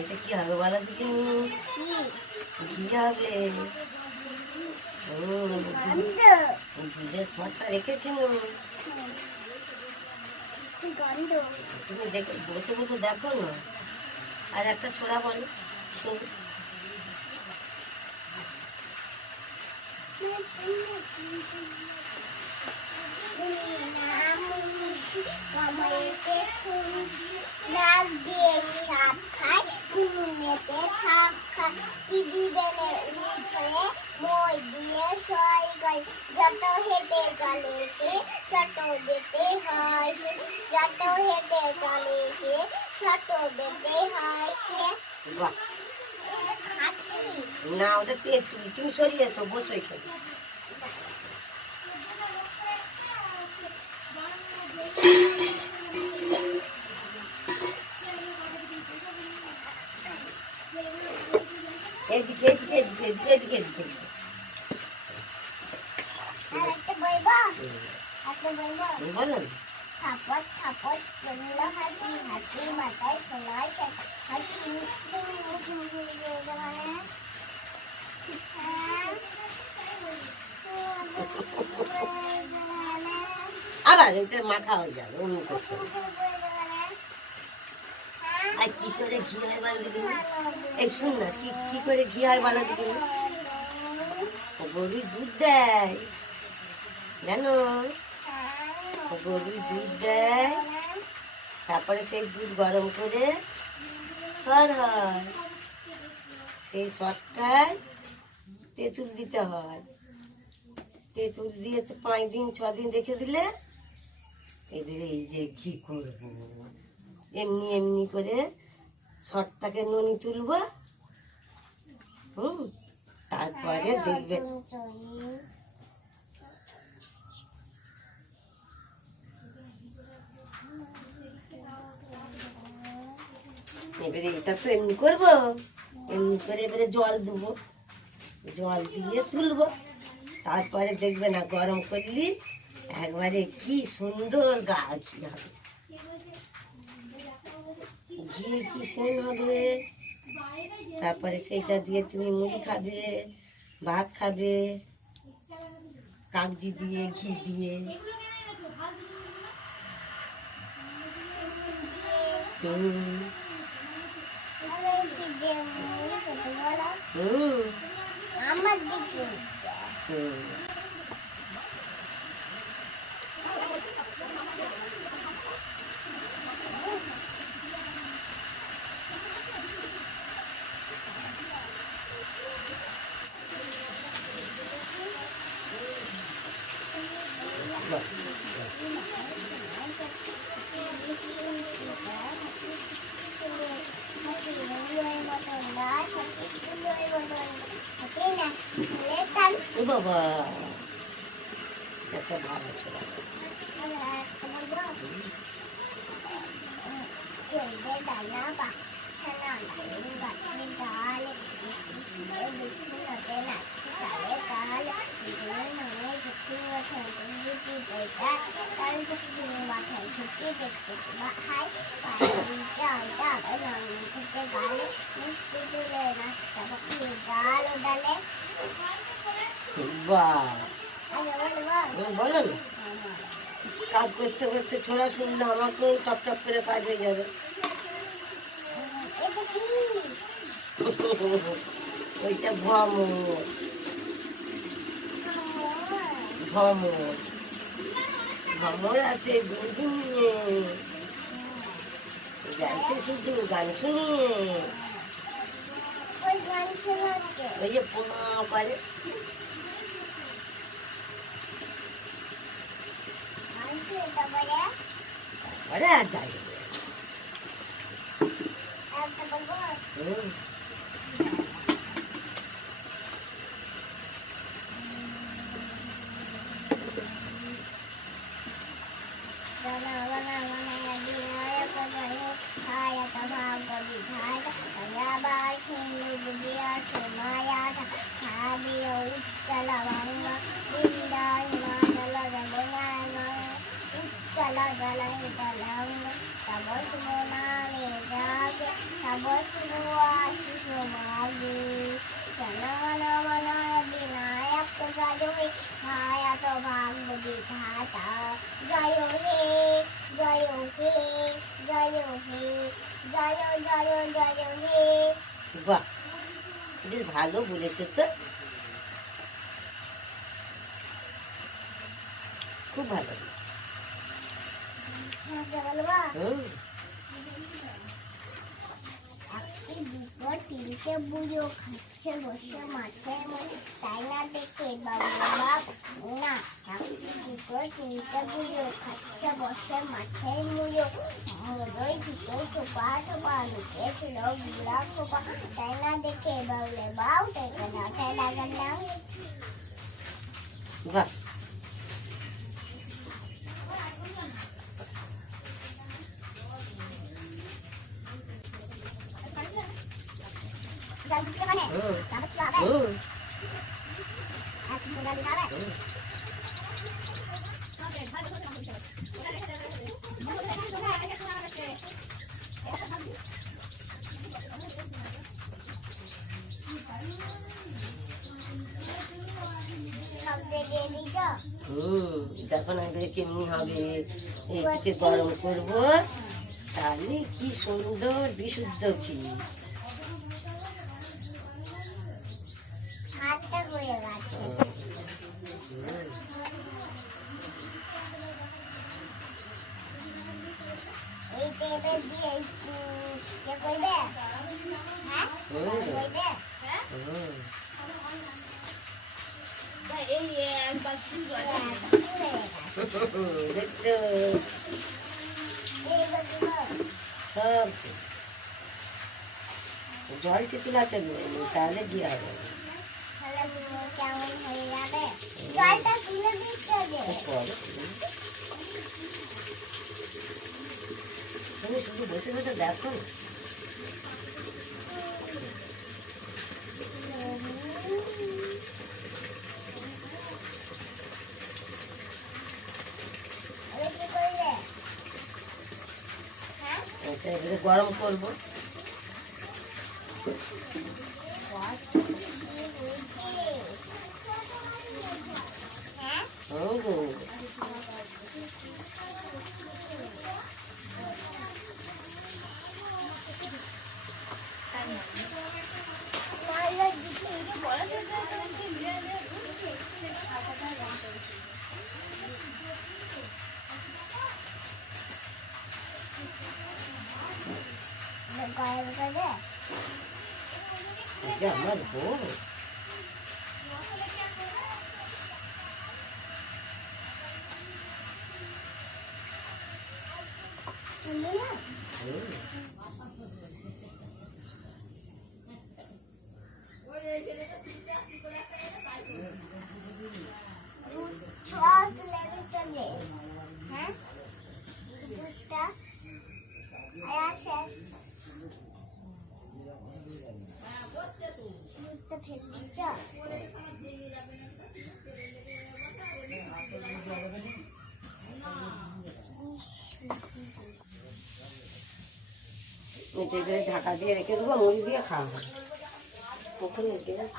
এটা কি হবে বলো দেখি? ঘি হবে। ঘিয়ের শটটা রেখেছি। তুমি দেখে বসে বসে দেখো না। আর একটা ছোড়া বলো শুনি। কমলেতে খুশি নাক দিয়ে সাপ খায়, ঘুমেতে থাক খায়, টিভি বেনে উঠে মই দিয়ে সয় গয়, যত হেঁটে চলে সে শত বেটে হয় সে, যত হেঁটে চলে সে শত বেটে হয় সে। বাহ, এটা খাটি না ওটা তেঁতুল। তুমি সরিয়ে এসো, বসো এখানে। এদিকে এদিকে এদিকে এদিকে এদিকে এদিকে এদিকে। আর একটা বলবো, একটা বলবো। বলো না। থাপড় থাপড় চলল হাতি, হাতির মাথায় সোনার সাথে, হাতি মুখে মুখে মানে আবার এটা মাখা হয়ে যাবে, অন্য করতে হবে। আর কি করে ঘি হয় বলো দেখি? এই শুন না, কি কি করে ঘি হয় বলো দেখি? গরুই দুধ দেয়, জানো? গরুই দুধ দেয়, তারপরে সেই দুধ গরম করে সর হয়। সেই সরটায় তেঁতুল দিতে হয়। তেঁতুল দিয়ে 5 দিন 6 দিন রেখে দিলে এবারে এই যে ঘি করবো, এমনি এমনি করে সরটাকে ননি তুলবো। তারপরে দেখবে এবারে এটা তো এমনি করবো, এমনি করে এবারে জল দেবো, জল দিয়ে তুলবো। তারপরে দেখবে না গরম করলি একবারে কি সুন্দর গা ঘি হবে, ঘির কি সেন হবে। তারপরে সেইটা দিয়ে তুমি মুড়ি খাবে, ভাত খাবে, কাগজি দিয়ে ঘি দিয়ে। আমার দিকে বাবা একটা ভালো ছিল। দানা বাচ্চা না গাছের ডালে দেখতে নাচছে তালে তাল মনে ঘুরতে মাথায় তাল মাথায় ছুটি দেখতে খাই চালটা খেতে গালে মিষ্টি দিলে নাচটা পাখি গাল ডালে। বলো না, কাজ করতে করতে ছোড়া শুনলে আমাকেও টপ টপ করে কাজ হয়ে যাবে। ওইটা ভ্রমর, ভ্রমর, ভ্রমর আছে গুনগুন নিয়ে যাইছে শুধু গান শুনিয়ে। ওই যে পোনা করে তারপরে আর যাই। বসলো আশিস মাগে বিনায়ক জয় হে ছায়াত ভাগ্য বিধাতা জয় হে জয় হে জয় হে জয় জয় জয় হে। বাহ, বেশ ভালো বলেছে তো, খুব ভালো। বলবা হুম, একটি দুপুর তিনটে বুড়ো খাচ্ছে বসে মাছের মধ্যে তাই না দেখে বাবু বাপ না। একটি দুপুর তিনটে বুড়ো খাচ্ছে বসে মাছের মুড়ো মুড়োই ভিতর থোপা থোপা লুকিয়েছিল বুড়া খোপা তাই না দেখে বাবলে বাউ টেকে নাটে লাগালাম। বাহ, জল দিতে পারে হুম, তারপর কি হবে? হুম, এক জল দিতে হবে। হুম। সব দিয়ে দিয়েছ? দেখো না এবারে কেমনি হবে। এইদিকে গরম করব, তাহলে কি সুন্দর বিশুদ্ধ ঘি। হাতটা হয়ে গেছে। এই টেপে দিয়ে একটু ইয়ে করবে? হ্যাঁ? করবে? হুম, এই একবার কি হয়ে গেছে। দেখছো এইবার দিলো। সব জলটি তোলা চলবে না, তাহলে ঘি হবে না। তাহলে কেমন হয়ে যাবে? জলটা তুলে দিতে হবে। পরে তুমি শুধু বসে বসে দেখো না। এবার কি করবে? হ্যাঁ? এটা এবারে গরম করবো। হ্যাঁ? হুম, নাহলে দিতে গরম করবে? এটা আমার বউ। তুলি না? হুম, সব তুলে দিতে হবে। হ্যাঁ? দুধটা আর আছে। দুধটা ফেলে দিচ্ছ? এটা এবারে ঢাকা দিয়ে রেখে দেবো, মুড়ি দিয়ে খাওয়া হবে। কখন গ্যাস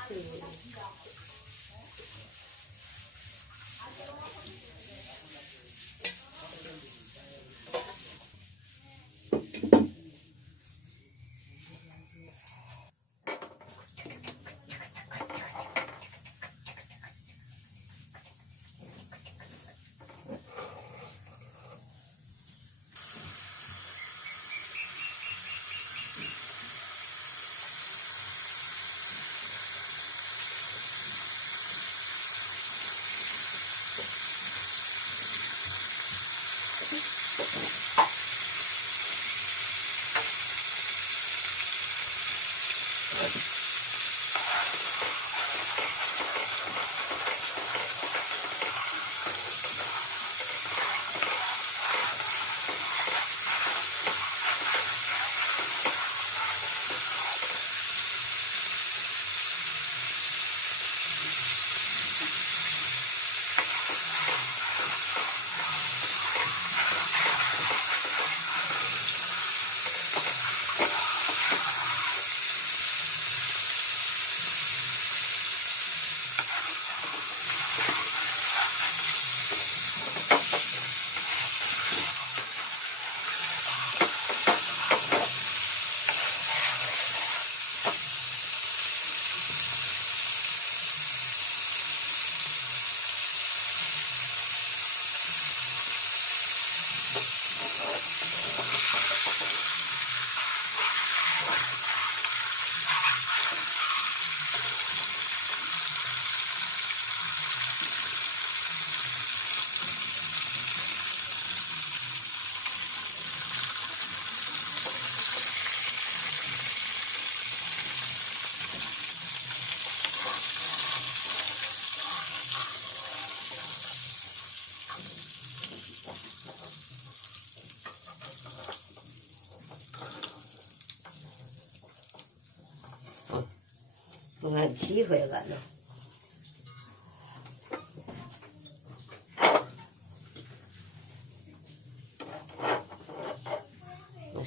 আমার ঘি হয়ে গেল।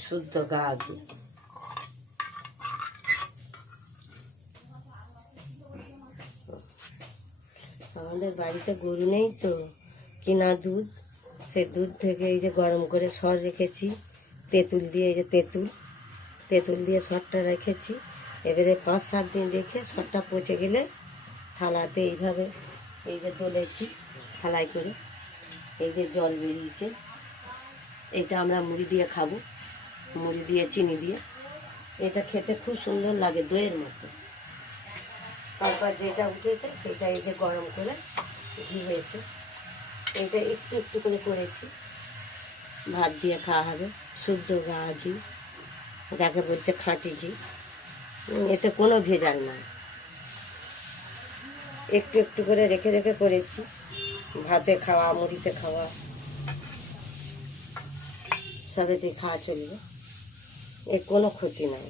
শুদ্ধ গা ঘি। আমাদের বাড়িতে গরু নেই তো, কিনা দুধ, সে দুধ থেকে এই যে গরম করে সর রেখেছি তেঁতুল দিয়ে, এই যে তেঁতুল দিয়ে সরটা রেখেছি। এবারে 5-7 দিন রেখে সরটা পচে গেলে থালাতে এইভাবে এই যে তুলেছি থালায় করে, এই যে জল বেরিয়েছে, এটা আমরা মুড়ি দিয়ে খাবো, মুড়ি দিয়ে চিনি দিয়ে। এটা খেতে খুব সুন্দর লাগে, দইয়ের মতো। তারপর যেটা উঠেছে সেটা এই যে গরম করে ঘি হয়েছে, এটা একটু একটু করে করেছি, ভাত দিয়ে খাওয়া হবে। শুদ্ধ গা ঘি, যাকে বলছে খাঁটি ঘি, এতে কোনো ভেজাল নাই। একটু একটু করে রেখে রেখে করেছি, ভাতে খাওয়া, মুড়িতে খাওয়া, সবেতেই খাওয়া চলবে, এর কোনো ক্ষতি নাই।